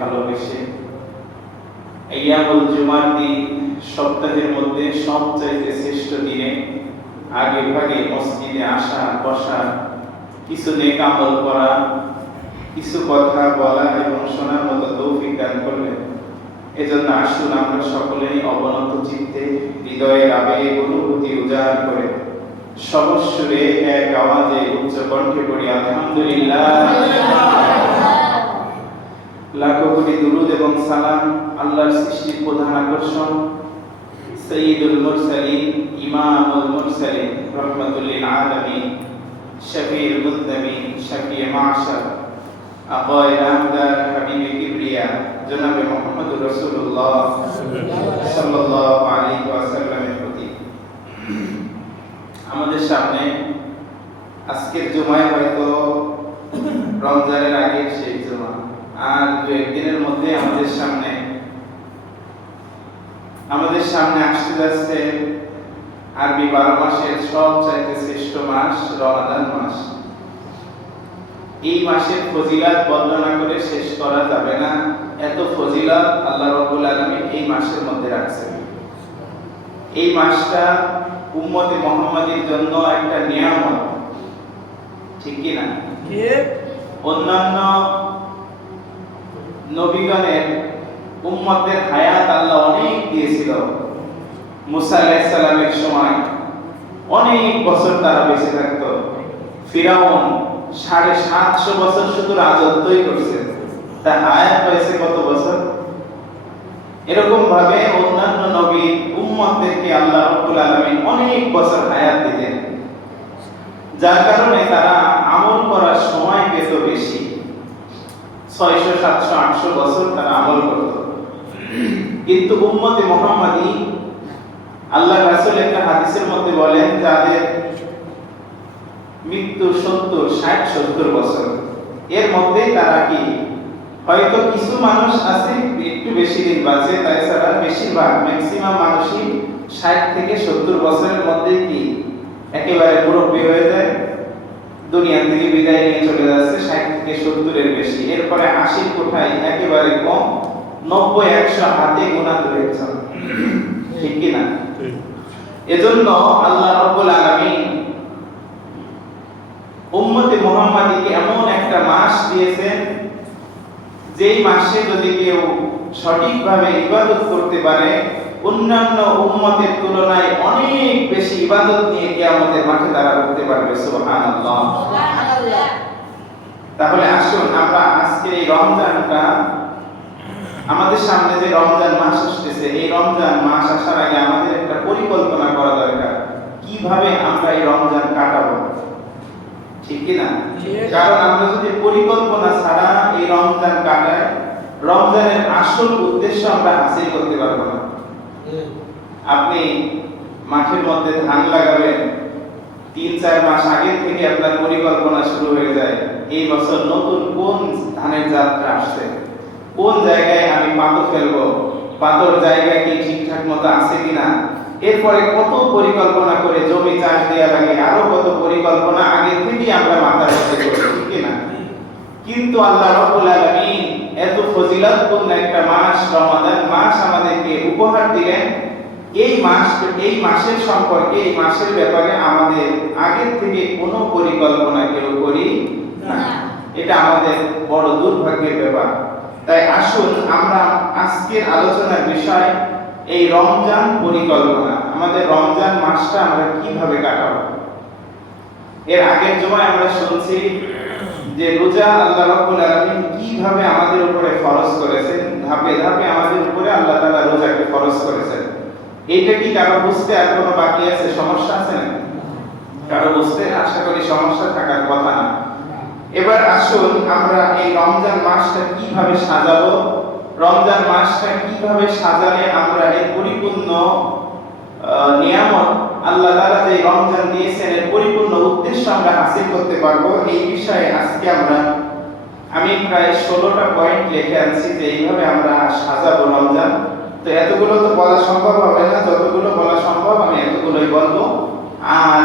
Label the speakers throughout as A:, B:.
A: ভালোবেসে। ইয়ামুল জুমার দিন সপ্তাহের মধ্যে সবচাইতে শ্রেষ্ঠ দিনে আগে ভাগে মসজিদে আসা, বসা, কিছু নেক করা, কিছু কথা বলা এবং শোনার মতো তৌফিক দান করলেন। এজন্য আসুন আমরা সকলেই অবনত চিত্তে হৃদয়ের আবেগ অনুভূতি উজাড় করে সবস্বরে এক আওয়াজে উচ্চ কণ্ঠে পড়ি আলহামদুলিল্লাহ। লাখো কোটি দুরুদ এবং সালাম আল্লাহর সৃষ্টির প্রধান আকর্ষণ। সঈদুল মুরসালিন, ইমামুল মুরসালিন, রহমাতুল্লিল আলামিন, শফিউল মুজনবিন শফিয়ে মাশার আকায়ে নামদার হাবিবে কিবরিয়া, জনাবে মুহাম্মদুর রাসূলুল্লাহ সাল্লাল্লাহু আলাইহি ওয়াসাল্লামের প্রতি। আমাদের সামনে আজকের জুমায় হয়তো রমজানের আগে জুমা আর দু একদিনের মধ্যে আমাদের সামনে আমাদের সামনে আসতে যাচ্ছে আরবি বারো মাসের সব চাইতে শ্রেষ্ঠ মাস রমাদান মাস। এই মাসের ফজিলাত বর্ণনা করে শেষ করা যাবে না। এত ফজিলাত আল্লাহ রব্বুল আলামিন এই মাসের মধ্যে রাখছেন। এই মাসটা উম্মতে মোহাম্মদের জন্য একটা নিয়ামত। ঠিক কি না? অন্যান্য নবীগণের উম্মতের হায়াত আল্লাহ অনেক দিয়েছিল। মুসা আলাইহিস সালামের সময় অনেক বছর তারা বেঁচে থাকত। ফিরাউন সাড়ে সাতশো বছর শুধু রাজত্বই করছে। তার হায়াত হয়েছে কত বছর? এরকম ভাবে অন্যান্য নবী উম্মতদেরকে আল্লাহ রাব্বুল আলামিন অনেক বছর হায়াত দিতেন। যার কারণে তারা আমল করার সময় পেত বেশি। ছয়শো, সাতশো, আটশো বছর তারা আমল করত। কিন্তু উম্মতে মোহাম্মদী আল্লাহ রাসূল একটা হাদিসের মধ্যে বলেন যাদের মৃত্যু সত্তর, ষাট, সত্তর বছর। এর মধ্যে তারা কি? হয়তো কিছু মানুষ আছে, একটু বেশি দিন বাঁচে তাছাড়া বেশিরভাগ ম্যাক্সিমাম মানুষই ষাট থেকে সত্তর বছরের মধ্যে কি? একেবারে মুরব্বী হয়ে যায় দুনিয়া থেকে বিদায় নিয়ে চলে যাচ্ছে ষাট থেকে সত্তরের বেশি। এরপরে আশির কোঠায় একেবারে কম, নব্বই, একশো হাতে গোনা রয়েছে ঠিক কি না? এজন্য আল্লাহ রাব্বুল আলামিন উম্মতে মুহাম্মাদীকে এমন একটা মাস দিয়েছেন, যেই মাসে যদি কেউ সঠিকভাবে ইবাদত করতে পারে, অন্যান্য উম্মতের তুলনায় অনেক বেশি ইবাদত নিয়ে কিয়ামতের মাঠে তারা উঠতে পারবে সুবহানাল্লাহ। তাহলে আসুন আমরা আজকে এই রমজানটা আমাদের সামনে যে রমজান মাস আসতেছে এই রমজান মাস আসার আগে আমাদের একটা পরিকল্পনা করা দরকার। কীভাবে আমরা এই রমজান কাটাবো? ঠিক কি না? কারণ আমরা যদি পরিকল্পনা ছাড়া এই রমজান কাটাই রমজানের আসল উদ্দেশ্য আমরা হাসিল করতে পারব না। আপনি মাঠের মধ্যে ধান লাগাবেন তিন চার মাস আগে থেকে আপনার পরিকল্পনা শুরু হয়ে যায়, এই বছর নতুন কোন ধানের যাত্রা আসছে? কোন জায়গায় আমি পাথর ফেলব? পাথর জায়গা কি ঠিকঠাক মতো আছে কিনা? এরপরে কত পরিকল্পনা করে জমি চাষ দেওয়া লাগে আরও কত পরিকল্পনা আগে থেকেই আমরা মাথায় রাখতে করি, ঠিক কি না কিন্তু আল্লাহ রাব্বুল আলামিন এত ফজিলতপূর্ণ একটা মাস, রমাদান মাস আমাদেরকে উপহার দিলেন এই মাস এই মাসের সম্পর্কে এই মাসের ব্যাপারে আমাদের আগের থেকে কোনো পরিকল্পনা কেউ করি না।
B: না।
A: এটা আমাদের বড় দুর্ভাগ্যের ব্যাপার। তাই আসুন আমরা আজকের আলোচনার বিষয় এই রমজান পরিকল্পনা। আমাদের রমজান মাসটা আমরা কীভাবে কাটাবো? এর আগের জমায় আমরা শুনছি যে রোজা আল্লাহ রাব্বুল আলামিন কীভাবে আমাদের উপরে ফরজ করেছেন? ধাপে ধাপে আমাদের উপরে আল্লাহ তাআলা রোজাকে ফরজ করেছেন। এইটা কি কারও বুঝতে আর কোনো বাকি আছে? সমস্যা আছে না কারও বুঝতে? আশা করি সমস্যা থাকার কথা না। এবার আসুন আমরা এই রমজান মাসটা কীভাবে সাজাবো? রমজান মাসটা কীভাবে সাজালে আমরা এই পরিপূর্ণ নিয়ামত আল্লাহ তাআলা যে রমজান দিয়েছেন, এর পরিপূর্ণ উদ্দেশ্য আমরা হাসিল করতে পারব? এই বিষয়ে আজকে আমরা, আমি প্রায় ষোলোটা পয়েন্ট লিখে আনছি যে এইভাবে আমরা সাজাবো রমজান। তো এতগুলো তো বলা সম্ভব হবে না, যতগুলো বলা সম্ভব আমি এতগুলোই বলব। আর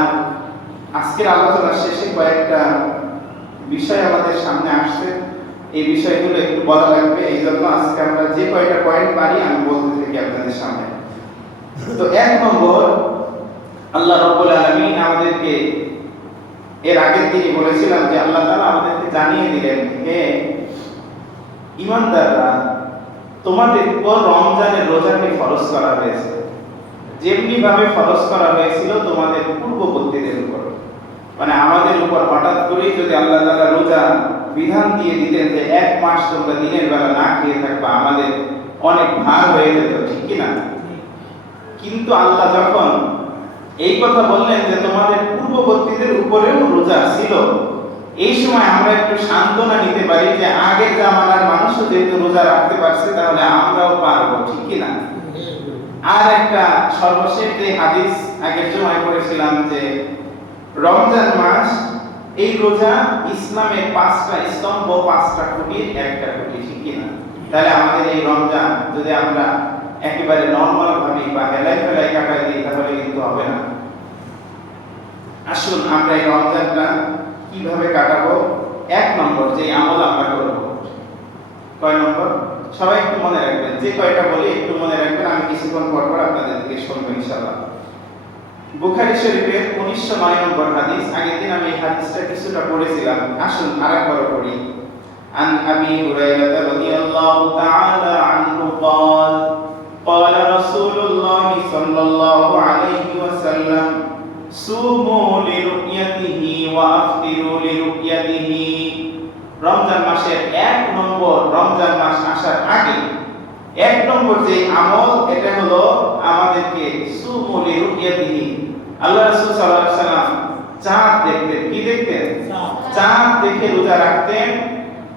A: আজকের আলোচনার শেষে কয়েকটা বিষয় আমাদের সামনে আসছে। এই বিষয়গুলো একটু বলা লাগবে, এই জন্য আজকে আমরা যে কয়েকটা পয়েন্ট পারি আমি বলতে থাকি আপনাদের সামনে। তো এক নম্বর, আল্লাহ রাব্বুল আলামিন আমাদেরকে এর আগের দিনই বলেছিলাম যে আল্লাহ তাআলা আমাদেরকে জানিয়ে দিলেন, হে ইমানদাররা তোমাদের উপর রমজানের রোজাকে ফরজ করা হয়েছে যেমনি ভাবে ফরজ করা হয়েছিল, তোমাদের পূর্ববর্তীদের উপর। মানে আমাদের উপর হঠাৎ করেই যদি আল্লাহ তাআলা রোজা বিধান দিয়ে দিতেন যে এক মাস তোমরা দিনের বেলা না খেয়ে থাকবা, আমাদের অনেক ভার হয়ে যেত, ঠিক কি না কিন্তু আল্লাহ যখন এই কথা বললেন যে তোমাদের পূর্ববর্তীদের উপরেও রোজা ছিল এই সময় আমরা একটু সান্ত্বনা নিতে পারি যে আগের জামানার মানুষও যেহেতু রোজা রাখতে পারছে, তাহলে আমরাও পারব, ঠিক কি না? আর একটা সর্বশেষ যে হাদিস আগের সময় পড়েছিলাম যে রমজান মাস, এই রোজা ইসলামের পাঁচটা স্তম্ভ, পাঁচটা খুঁটির একটা খুঁটি, ঠিক কি না? তাহলে আমাদের এই রমজান যদি আমরা একেবারে নর্মাল ভাবে বা হেলাই ফেলাই কাটাই দিই, তাহলে কিন্তু হবে না। আসুন আমরা এই রমজানটা কিভাবে কাটাবো এক নম্বর যে আমল আমরা করব কয় নম্বর সবাই একটু মনে রাখবেন যে কয়টা বলি একটু মনে রাখবেন আমি কিছুক্ষণ পর পর আপনাদের দিকে শুনবো ইনশাআল্লাহ বুখারী শরীফের উনিশশো নয় নম্বর হাদিস আগের দিন আমি এই হাদিসটা কিছুটা পড়েছিলাম আসুন আরেকবার পড়ি عن أبي هريرة رضي الله تعالى عنه قال قال رسول الله صلى الله عليه وسلم صوموا لرؤيته وأفطروا রমজান মাসের এক নম্বর রমজান মাস আসার আগে এক নম্বর যে আমল এটা হলো আমাদেরকে সুমুলি রুকিয়াতিহি আল্লাহ রাসূল সাল্লাল্লাহু আলাইহি চাঁদ দেখতেন কি দেখতেন? চাঁদ। দেখে রোজা রাখতেন।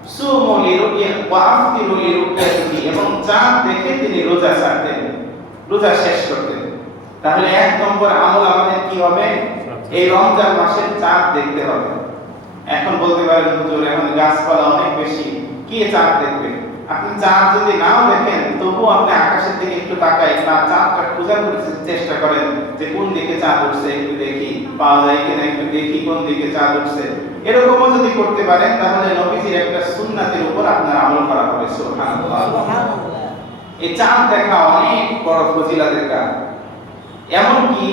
A: সুমুলি রুকিয়া ওয়া আফতিরু লিরুকিয়াতিহি এবং চাঁদ দেখে তিনি রোজা ছাড়তেন রোজা শেষ করতেন। তাহলে এক নম্বর আমল আমাদের কি হবে? এই রমজান মাসে চাঁদ দেখতে হবে। এখন বলতে পারেন হুজুর এখন গাছপালা অনেক বেশি। কি চাঁদ দেখবে আপনি চাঁদ যদি নাও দেখেন তবু আপনি আকাশের দিকে একটু তাকাই বা চাঁদটা খোঁজার চেষ্টা করেন যে কোন দিকে চাঁদ উঠছে একটু দেখি পাওয়া যায় কিনা একটু দেখি কোন দিকে চাঁদ উঠছে। এরকমও যদি করতে পারেন তাহলে নবীজির একটা সুন্নাতের উপর আপনার আমল করা হবে এই চাঁদ দেখা অনেক বড় ফজিলাতের কাজ। এমনকি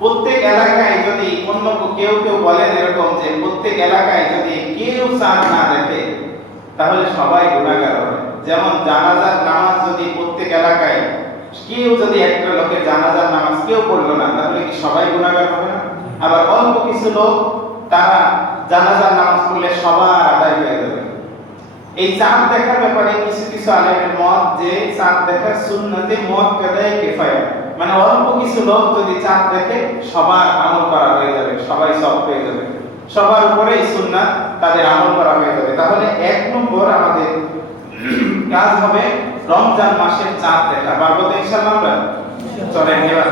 A: প্রত্যেক এলাকায় যদি অন্য কেউ কেউ বলেন এরকম যে প্রত্যেক এলাকায় যদি কেউ চাঁদ না দেখে, তাহলে সবাই গুণাগার হবে। যেমন জানাজার নামাজ যদি প্রত্যেক এলাকায় কেউ যদি একটা লোকের জানাজার নামাজ কেউ পড়ল না, তাহলে কি সবাই গুণাগার হবে না? আবার অল্প কিছু লোক, তারা জানাজার নামাজ পড়লে সবার আদায় হয়ে যাবে। এই চাঁদ দেখার ব্যাপারে কিছু কিছু আলেমের মত যে চাঁদ দেখার সুন্নতে মত কাদায় কিফায়া মানে অল্প কিছু লোক যদি চাঁদ দেখে, সবার আমল করা হয়ে যাবে, সবাই সব পেয়ে যাবে। সবার উপরে এই সুন্নাত তাদের আমল করা হয়ে যাবে। তাহলে এক নম্বর আমাদের কাজ হবে রমজান মাসের চাঁদ দেখা। পারব তো ইনশাআল্লাহ আমরা? এবার।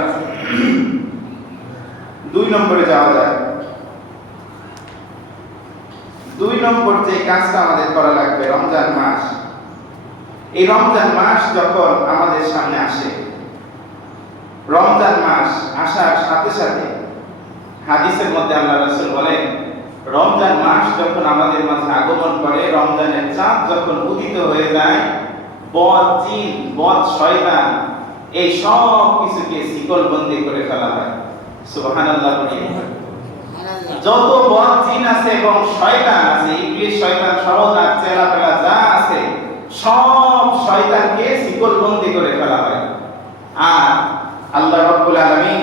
A: দুই নম্বরে যাওয়া যায় দুই নম্বর যে কাজটা আমাদের করা লাগবে রমজান মাস। এই রমজান মাস যখন আমাদের সামনে আসে রমজান মাস আসার সাথে সাথে হাদিসের মধ্যে আল্লাহ রাসূল বলেন, রমজান মাস যখন আমাদের মাঝে আগমন করে, রমজানের চাঁদ যখন উদিত হয়ে যায়, বদ জিন, বদ শয়তান, এই সব কিছুকে শিকলবন্দি করে ফেলা হয়। সুবহানাল্লাহ বলি। যত বদ জিন আছে এবং শয়তান আছে, ইবলিস, শয়তান সহদার চেলাপেলা যা আছে, সব শয়তানকে শিকল শিকলবন্দি করে ফেলা হয়। আর আল্লাহ রাব্বুল আলামিন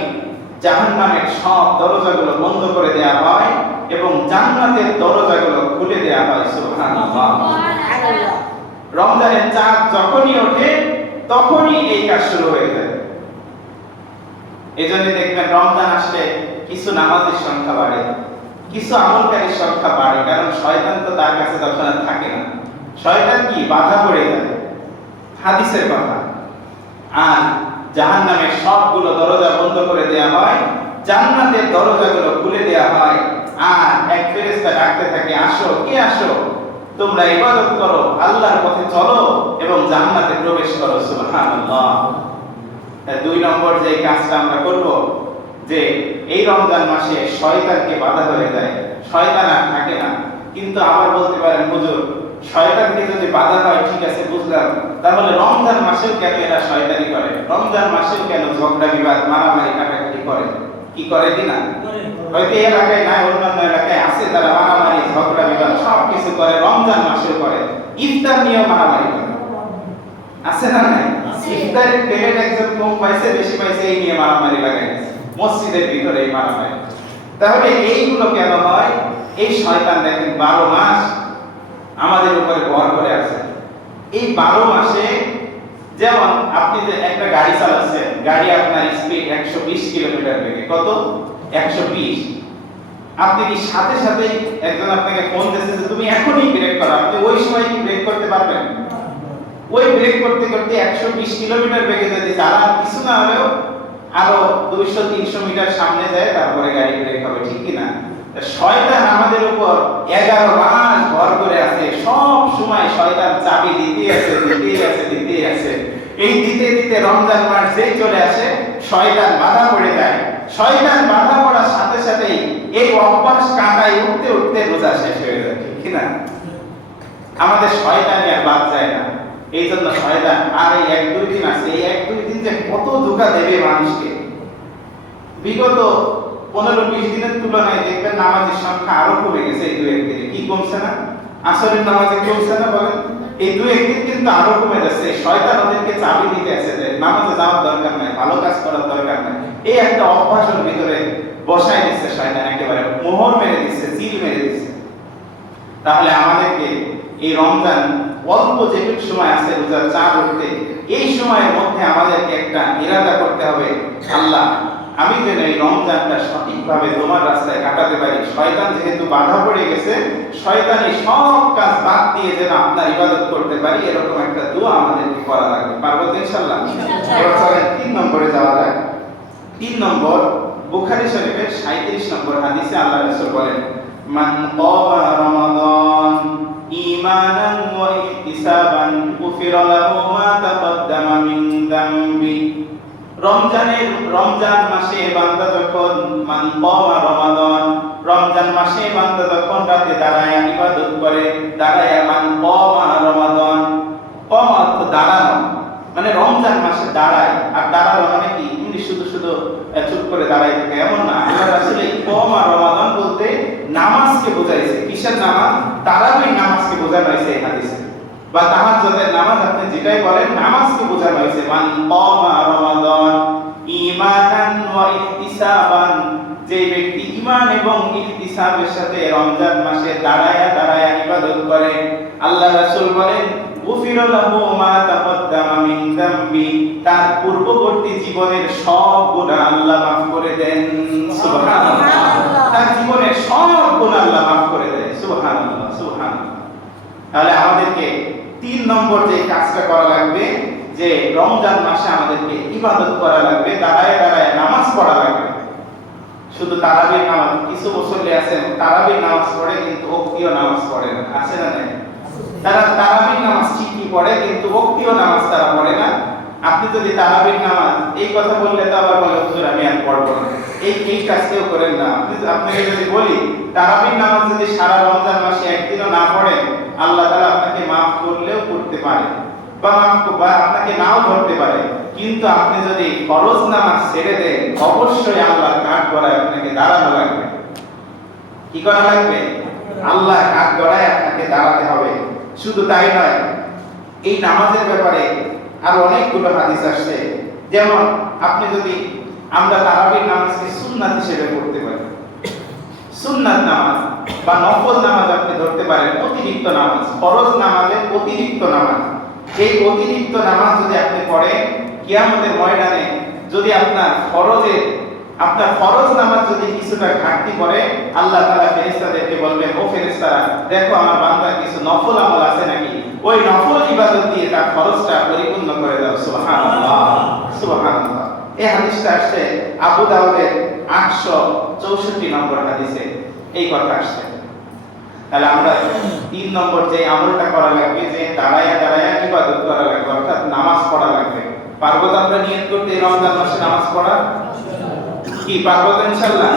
A: জাহান্নামের সব দরজাগুলো বন্ধ করে দেয়া হয় এবং জান্নাতের দরজাগুলো খুলে দেয়া হয় সুবহানাল্লাহ। রমজানের চাঁদ যখনই ওঠে তখনই এই কাজ শুরু হয়ে যায়। এজন্য দেখবেন রমজান আসলে কিছু নামাজের সংখ্যা বাড়ে কিছু আমলকারীর সংখ্যা বাড়ে কারণ শয়তান তো তার কাছে তখন থাকে না। শয়তান কি? বাধা পড়ে যায়। হাদিসের কথা। আর জাহান্নামের সবগুলো দরজা বন্ধ করে দেয়া হয়, জান্নাতের দরজাগুলো খুলে দেয়া হয়। আর এক ফেরেশতা ডাকতে থাকে, আসো, কে আসো? তোমরা ইবাদত করো, আল্লাহর পথে চলো এবং জান্নাতে প্রবেশ করো। সুবহানাল্লাহ। দুই নম্বর যে কাজটা আমরা করব, যে এই রমজান মাসে শয়তানকে বাধা হয়ে যায় শয়তান আর থাকে না। কিন্তু আবার বলতে পারেন, হুজুর শয়তানকে যদি বাধা হয় ঠিক আছে বুঝলাম। তাহলে রমজান মাসেও কেন এরা শয়তানি করে? রমজান মাসেও কেন ঝগড়া বিবাদ মারামারি কাটাকাটি করে? কি করে কি না? হয়তো এলাকায় নাই অন্যান্য এলাকায় আছে তারা মারামারি ঝগড়া বিবাদ সব কিছু করে রমজান মাসেও করে। ইফতার নিয়েও মারামারি করে। আছে না নাই? ইফতারের প্লেট একজন কম পাইছে বেশি পাইছে এই নিয়ে মারামারি লাগাই মসজিদের ভিতরে এই মারামারি। তাহলে এইগুলো কেন হয়? এই শয়তান দেখেন বারো মাস আমাদের উপরে ভর করে আছে। এই বারো মাসে যেমন আপনি যে একটা গাড়ি চালাচ্ছেন, গাড়ি আপনার স্পিড একশো বিশ কিলোমিটার বেগে। কত? একশো বিশ। আপনি কি সাথে সাথে একজন আপনাকে ফোন দিয়েছে যে, তুমি এখনই ব্রেক করো। আপনি ওই সময় কি ব্রেক করতে পারবেন? ওই ব্রেক করতে করতে একশো বিশ কিলোমিটার বেগে যদি চালান কিছু না হলেও আরও দুইশো তিনশো মিটার সামনে যায়, তারপরে গাড়ি ব্রেক হবে, ঠিক কি না? শয়তান আমাদের উপর এগারো মাস ভর করে আছে। সব সময় শয়তান চাবি দিতে আছে দিতে আছে দিতে আছে। এই দিতে দিতে রমজান মাস যেই চলে আসে, শয়তান বাধা পড়ে যায়। শয়তান বাধা পড়ার সাথে সাথেই এই অভ্যাস কাঁটায় উঠতে উঠতে রোজা শেষ হয়ে যায়। ঠিক না? আমাদের শয়তানি আর বাদ যায় না। এই জন্য শয়তান আর এই এক দুই দিন আছে। এই এক দুই দিন যে কত ধোকা দেবে মানুষকে। বিগত পনেরো বিশ দিনের তুলনায় দেখবেন নামাজের সংখ্যা আরও কমে গেছে এই দুই একদিনে। কি কমছে না? আসরের নামাজে কমছে না বলেন? এই দুই একদিন কিন্তু আরও কমে যাচ্ছে। শয়তান ওদেরকে চাবি দিতে আছে যে নামাজে যাওয়ার দরকার নাই, ভালো কাজ করার দরকার নাই। এই একটা অভ্যাসের ভিতরে বসাই দিচ্ছে শয়তান, একেবারে মোহর মেরে দিচ্ছে, চিল মেরে দিচ্ছে। তাহলে আমাদেরকে এই রমজান অল্প যেটুকু সময় আছে রোজা চাঁদ উঠতে, এই সময়ের মধ্যে আমাদেরকে একটা ইরাদা করতে হবে। আল্লাহ আমি যেন এই রমজানটা সঠিকভাবে তোমার রাস্তায় কাটাতে পারি শয়তান যেহেতু বাধা পড়ে গেছে শয়তানি সব কাজ বাদ দিয়ে যেন আপনার ইবাদত করতে পারি এরকম একটা দোয়া আমাদেরকে করা লাগবে। পারব ইনশাল্লাহ এবার চলেন তিন নম্বরে যাওয়া যাক। তিন নম্বর বুখারী শরীফের 37 নম্বর হাদিসে আল্লাহ রাসূল বলেন মান ক্বামা রমাদান ঈমানান ওয়া ইহতিসাবান গুফিরা লাহু মা তাকদ্দামা মিন দামবি। রমজানের রমজান মাসে বান্দা যখন রমাদান, রমজান মাসে বান্দা যখন রাতে দাঁড়ায়, ইবাদত করে, দাঁড়ায় মান রমাদান, কম অর্থ দাঁড়ানো। মানে রমজান মাসে দাঁড়ায়, আর দাঁড়ানো মানে কি? এমনি শুধু শুধু চুপ করে দাঁড়ায় থাকে। এমন না, আল্লাহ রাসূল এই কম আর রমাদান বলতে নামাজকে বোঝাইছে। কিসের নামাজ? তারাবির নামাজকে বোঝানো হয়েছে এই হাদিসে। বা তাহাজ্জুদের নামাজ আপনি যেটাই বলেন, নামাজকে বোঝানো হয়েছে। মান কমা রমাদান ঈমানান ওয়া ইহতিসাবান যে ব্যক্তি ঈমান এবং ইহতিসাবের সাথে রমজান মাসে দাঁড়ায়া দাঁড়ায়া ইবাদত করে। আল্লাহ রাসূল বলেন, গুফির লাহু মা তাকদ্দামা মিন যামবি তার পূর্ববর্তী জীবনের সব গুনাহ আল্লাহ মাফ করে দেন। সুবহানাল্লাহ। তার জীবনের সব গুনাহ আল্লাহ মাফ করে দেয় সুবহানাল্লাহ সুবহানাল্লাহ। তাহলে আমাদেরকে তিন নম্বর যে কাজটা করা লাগবে, যে রমজান মাসে আমাদেরকে ইবাদত করা লাগবে, দাঁড়ায় দাঁড়ায় নামাজ পড়া লাগবে। শুধু তারাবির নামাজ, কিছু মুসল্লি আছেন তারাবির নামাজ পড়ে, কিন্তু অক্তীয় নামাজ পড়ে না। আছে না নাই? তারা তারাবির নামাজ ঠিকই পড়ে, কিন্তু অক্তীয় নামাজ তারা পড়ে না। আপনি যদি তারাবির নামাজ, এই কথা বললে তো আবার বলে, হুজুর, আমি আর পড়ব না। এই এই কাজকেও করেন না। আপনি আপনাকে যদি বলি, তারাবির নামাজ যদি সারা রমজান মাসে একদিনও না পড়েন, আল্লাহ তাআলা আপনাকে মাফ করলেও করতে পারে। বা মাফ, বা আপনাকে নাও ধরতে পারে। কিন্তু আপনি যদি ফরজ নামাজ ছেড়ে দেন, অবশ্যই আল্লাহ কাঠ গড়ায় আপনাকে দাঁড়ানো লাগবে। কি করা লাগবে? আল্লাহ কাঠ গড়ায় আপনাকে দাঁড়াতে হবে। শুধু তাই নয়, এই নামাজের ব্যাপারে আরও অনেকগুলো হাদিস আসছে। যেমন, আপনি যদি আমরা তারাবির নামাজকে সুন্নাত হিসেবে পড়তে পারি। সুন্নাত নামাজ বা নফল নামাজ আপনি ধরতে পারেন, অতিরিক্ত নামাজ, ফরজ নামাজের অতিরিক্ত নামাজ। এই অতিরিক্ত নামাজ যদি আপনি পড়েন কিয়ামতের ময়দানে যদি আপনার ফরজের আপনার ফরজ নামাজ যদি কিছুটা ঘাটতি করে আল্লাহ তাআলা ফেরেশতাদেরকে বলবেন ও ফেরেশতারা দেখো আমার বান্দার কিছু নফল আমল আছে নাকি? ওই নফল ইবাদত দিয়ে তার খরচটা পরিপূর্ণ করে দাও। সুবহানাল্লাহ। সুবহানাল্লাহ। এই হাদিসটা আসছে আবু দাউদের 864 নম্বর হাদিসে। এই কথা আসছে। তাহলে আমরা তিন নম্বর যে আমলটা করা লাগবে, যে দাঁড়ায়া দাঁড়ায়া ইবাদত করা লাগবে, অর্থাৎ নামাজ পড়া লাগবে। পারব তো আমরা নিয়ত করতে রমজান মাসে নামাজ পড়া? কি পারব তো ইনশাআল্লাহ।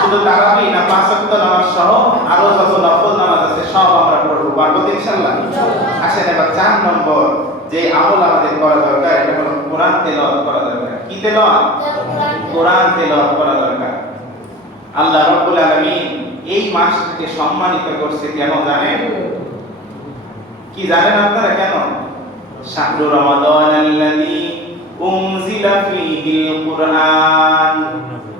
A: শুধু তারাবি না পাঁচ ওয়াক্ত নামাজ সহ আরও যত নফল নামাজ আছে সব আমরা পড়ব। পারব তো ইনশাআল্লাহ। আসেন এবার চার নম্বর যে আমল আমাদের করা দরকার এটা হলো কোরআন তেলাওয়াত করা দরকার। কি তেলাওয়াত? কোরআন তেলাওয়াত করা দরকার। আল্লাহ রাব্বুল আলামিন এই মাসটাকে সম্মানিত করছে কেন জানেন? কি জানেন আপনারা কেন? শাহরু রমাদান আল্লাযী উনজিলা ফীহিল কুরআন।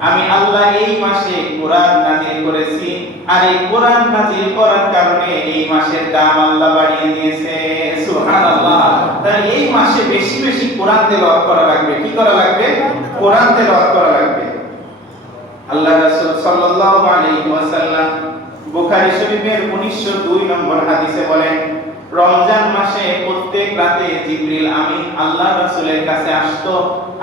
A: আমি আল্লাহ এই মাসে কোরআন নাজিল করেছি, আর এই কোরআন নাজিল করার কারণে এই মাসের দাম আল্লাহ বাড়িয়ে দিয়েছে। সুবহানাল্লাহ। তাই এই মাসে বেশি বেশি কোরআন তেলাওয়াত করা লাগবে। কি করা লাগবে? কোরআন তেলাওয়াত করা লাগবে। আল্লাহ রাসূল সাল্লাল্লাহু আলাইহি ওয়াসাল্লাম বুখারী শরীফের 1902 নম্বর হাদিসে বলেন রমজান মাসে প্রত্যেক রাতে জিবরিল আমিন আল্লাহ রাসূলের কাছে আসতো।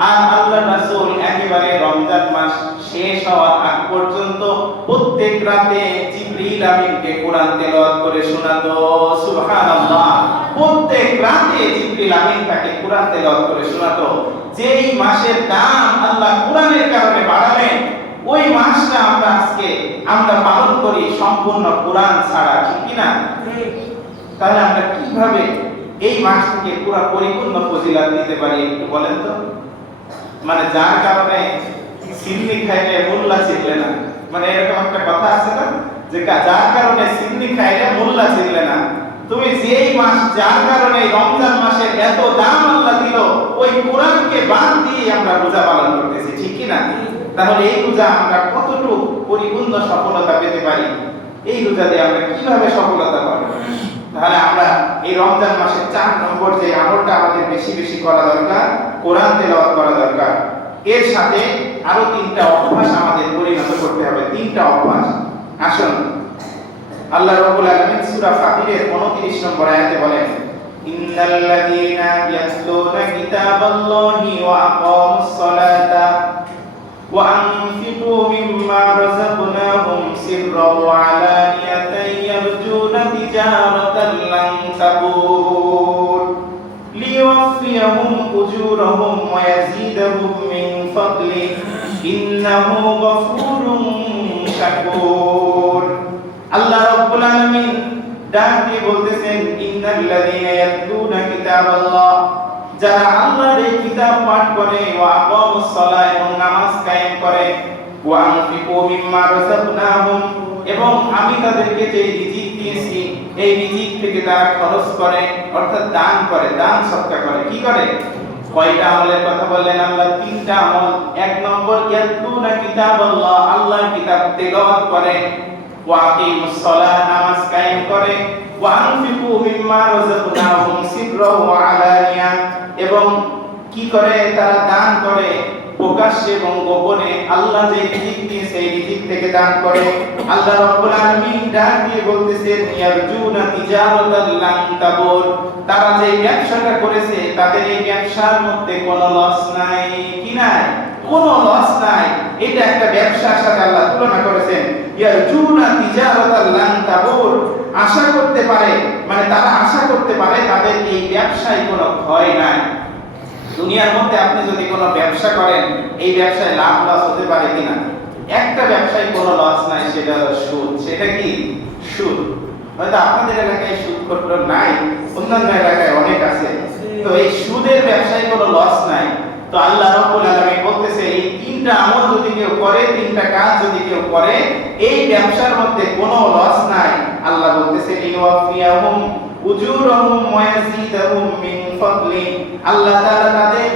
A: আর আল্লাহ রাসূল একেবারে রমজান মাস শেষ হওয়ার আগ পর্যন্ত প্রত্যেক রাতে জিবরিল আমিনকে কোরআন তেলাওয়াত করে শোনাতো। সুবহানাল্লাহ। প্রত্যেক রাতে জিবরিল আমিন তাকে কোরআন তেলাওয়াত করে শোনাতো। যেই মাসের দাম আল্লাহ কোরআনের কারণে বাড়ালেন, ওই মাসটা আমরা আজকে আমরা পালন করি সম্পূর্ণ কোরআন ছাড়া, ঠিক কি না তাহলে আমরা কীভাবে এই মাসটিকে পুরো পরিপূর্ণ ফজিলাত দিতে পারি একটু বলেন তো? মানে যার কারণে সিন্নি খাইলে মোল্লা চিনলে না। মানে এরকম একটা কথা আছে না, যে যার কারণে সিন্নি খাইলে মোল্লা চিনলে না। তুমি যেই মাস, যার কারণে রমজান মাসে এত দাম আল্লাহ দিল, ওই কোরআনকে বাদ দিয়ে আমরা রোজা পালন করতেছি, ঠিক কি না? তাহলে এই রোজা আমরা কতটুকু পরিপূর্ণ সফলতা পেতে পারি? এই রোজা দিয়ে আমরা কীভাবে সফলতা পাবো? তাহলে আমরা এই রমজান মাসের চার নম্বর যে আমলটা আমাদের বেশি বেশি করা দরকার, কোরআন তেলাওয়াত করা দরকার। এর সাথে আরও তিনটা অভ্যাস আমাদের পরিণত করতে হবে। তিনটা অভ্যাস। আসুন। আল্লাহ রাব্বুল আলামিন সূরা ফাতিরের 29 নম্বর আয়াতে বলেন ইন্নাল লাযীনা ইয়াতলুনা কিতাবাল্লাহি ওয়া আকামুস সালাতা ওয়া আনফিকু মিম্মা রাযাকনাহুম সিররাও ওয়া আলানিয়াতান ইয়ারজুনা তিজারাতান লান তাবুর ليوفيهم أجورهم ويزيدهم من فضله إنه غفور شكور আল্লাহ রাব্বুল আলামিন ডাক দিয়ে বলতেছেন ইন্নাল্লাযীনা ইয়াতলুনা কিতাবাল্লাহ যারা আল্লাহর এই কিতাব পাঠ করে ওয়া আকামুস সালাহ এবং নামাজ কায়েম করে ওয়া আনফিকু মিম্মা রাযাকনাহুম এবং আমি তাদেরকে যে রিজিক দিয়েছি, এই রিজিক থেকে তারা খরচ করে, অর্থাৎ দান করে, দান সৎকার করে। কি করে? কয়টা আমলের কথা বললেন আল্লাহ? তিনটা আমল। এক নম্বর, ইয়াতলুনা কিতাবাল্লাহ, আল্লাহর কিতাব তেলাওয়াত করে। ওয়া আকিমুস নামাজ কায়েম করে। ওয়া আনফিকু মিম্মা রাযাকনাহুম সিররা ওয়া আলানিয়া। এবং কি করে? তারা দান করে। প্রকাশ্যে এবং গোপনে আল্লাহ যে রিজিক দিয়েছে সেই রিজিক থেকে দান করে, আল্লাহ রাব্বুল আলামিন ডাক দিয়ে বলতেছেন ইয়ারজুনা তিজারাতাল লান তাবুর তারা যে ব্যবসাটা করেছে, তাদের এই ব্যবসার মধ্যে কোনো লস নাই। কি নাই? কোনো লস নাই। এটা একটা ব্যবসার সাথে আল্লাহ তুলনা করেছেন। ইয়ারজুনা তিজারাতাল লান তাবুর আশা করতে পারে মানে তারা আশা করতে পারে তাদের এই ব্যবসায় কোনো ক্ষয় নাই। দুনিয়ার মধ্যে আপনি যদি কোনো ব্যবসা করেন, এই ব্যবসায় লাভ লস হতে পারে কিনা? একটা ব্যবসায় কোনো লস নাই, সেটা সুদ। সেটা কি? সুদ। হয়তো আপনাদের এলাকায় সুদ করতে নাই, অন্যান্য এলাকায় অনেক আছে। তো এই সুদের ব্যবসায় কোনো লস নাই। তো আল্লাহ রাব্বুল আলামিন বলতেছে, এই তিনটা আমল যদি কেউ করে, তিনটা কাজ যদি কেউ করে, এই ব্যবসার মধ্যে কোনো লস নাই। আল্লাহ বলতেছে, লিওয়াফিয়াহুম উজুরহুম ওয়া ইয়াজিদাহুম মিন ফাদলি। আল্লাহ তাআলা তাদের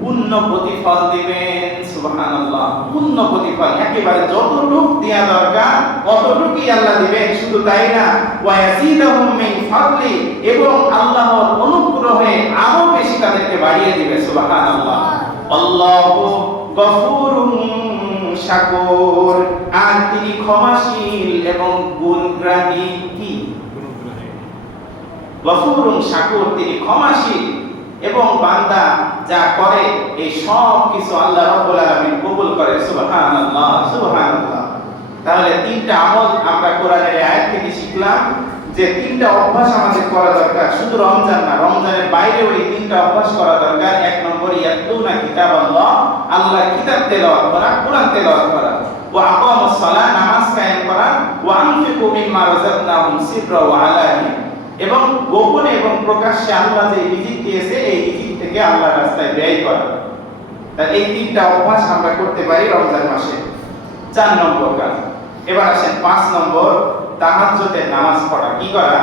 A: পূর্ণ প্রতিফল দিবেন, সুবহানাল্লাহ। পূর্ণ প্রতিফল, একেবারে যতটুকু দেয়া দরকার, ততটুকুই আল্লাহ দিবেন, শুধু তাই না। ওয়া ইয়াজিদাহুম মিন ফাদলি, এবং আল্লাহর অনুগ্রহে আরও বেশি তাদেরকে বাড়িয়ে দিবে, সুবহানাল্লাহ। আল্লাহু গফুরুন শাকুর। আর তিনি ক্ষমাশীল এবং গুণগ্রাহী কি? গফুরুন শাকুর, তিনি ক্ষমাশীল এবং বান্দা যা করে, এই সব কিছু আল্লাহ রাব্বুল আলামিন কবুল করে। সুবহানাল্লাহ সুবহানাল্লাহ। তাহলে তিনটা আমল আমরা কোরআনের আয়াত থেকে শিখলাম যে তিনটা অভ্যাস আমাদের করা দরকার। শুধু রমজান না, রমজানের বাইরেও এই তিনটা অভ্যাস করা দরকার। এক নম্বর ইয়াতুনা কিতাব আল্লাহ আল্লাহর কিতাব তেলাওয়াত করা, কোরআন তেলাওয়াত করা। ওয়া আকামাস সালাহ, নামাজ কায়েম করা। ওয়া আনফিকু মিম্মা রাযাকনাহুম সিররা ওয়া আলানিয়া এবং গোপনে এবং প্রকাশ্যে আল্লাহ যে রিজিক দিয়েছে এই রিজিক থেকে আল্লাহর রাস্তায় ব্যয় করা। তাহলে এই তিনটা অভ্যাস আমরা করতে পারি রমজান মাসে। চার নম্বর কাজ। এবার আসেন পাঁচ নম্বর তাহাজ্জুদের নামাজ পড়া। কি করা?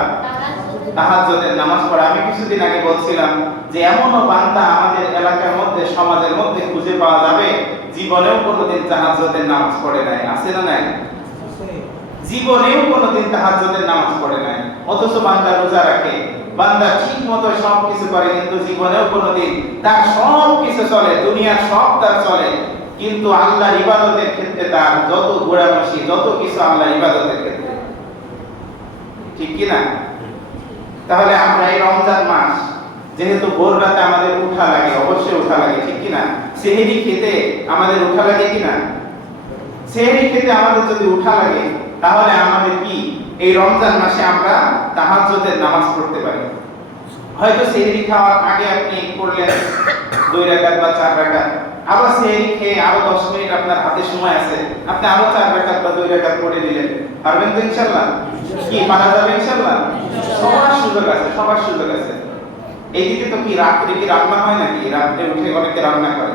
A: তাহাজ্জুদের নামাজ পড়া। আমি কিছুদিন আগে বলছিলাম যে এমনও বান্দা আমাদের এলাকার মধ্যে সমাজের মধ্যে খুঁজে পাওয়া যাবে জীবনেও কোনোদিন তাহাজ্জুদের নামাজ পড়ে নাই। আছে না নাই? জীবনেও কোনোদিন তাহাজ্জুদের নামাজ পড়ে নাই। অথচ বান্দা রোজা রাখে। বান্দা ঠিক মতো সব কিছু করে, কিন্তু জীবনেও কোনোদিন তার সব কিছু চলে, দুনিয়ার সব তার চলে। কিন্তু আল্লাহর ইবাদতের ক্ষেত্রে তার যত গোড়ামাসি, যত কিছু আল্লাহর ইবাদতের ক্ষেত্রে। ঠিক কি না? তাহলে আমরা এই রমজান মাস, যেহেতু ভোর রাতে আমাদের উঠা লাগে, অবশ্যই উঠা লাগে, ঠিক কিনা সেহেরি খেতে আমাদের উঠা লাগে কিনা সেহেরি খেতে আমাদের যদি উঠা লাগে তাহলে আমাদের কি? এই রমজান মাসে আমরা তাহাজ্জুদের নামাজ পড়তে পারি। হয়তো সেহেরি খাওয়ার আগে আপনি করলেন দুই রাকাত বা চার রাকাত। আবার সেহেরি খেয়ে আরও দশ মিনিট আপনার হাতে সময় আছে, আপনি আরও চার রাকাত বা দুই রাকাত পড়ে দিলেন। পারবেন তো ইনশাল্লাহ কি, পারা যাবে ইনশাল্লাহ সবার সুযোগ আছে, সবার সুযোগ আছে। এইদিকে তো কি, রাত্রে কি রান্না হয় নাকি? রাত্রে উঠে অনেকে রান্না করে।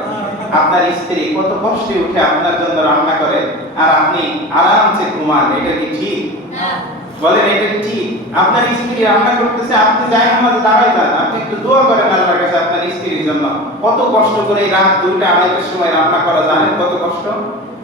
A: আপনার স্ত্রী কত কষ্টে উঠে আপনার জন্য রান্না করে আর আপনি আরামসে ঘুমান এটা কি ঠিক? বলেন এটা কি ঠিক? আপনার স্ত্রী রান্না করতেছে আপনি যাই আমার দাঁড়ায় যান আপনি একটু দোয়া করেন আল্লাহর কাছে আপনার স্ত্রীর জন্য। কত কষ্ট করে রাত দুইটা আড়াইটার সময় রান্না করা জানেন? কত কষ্ট?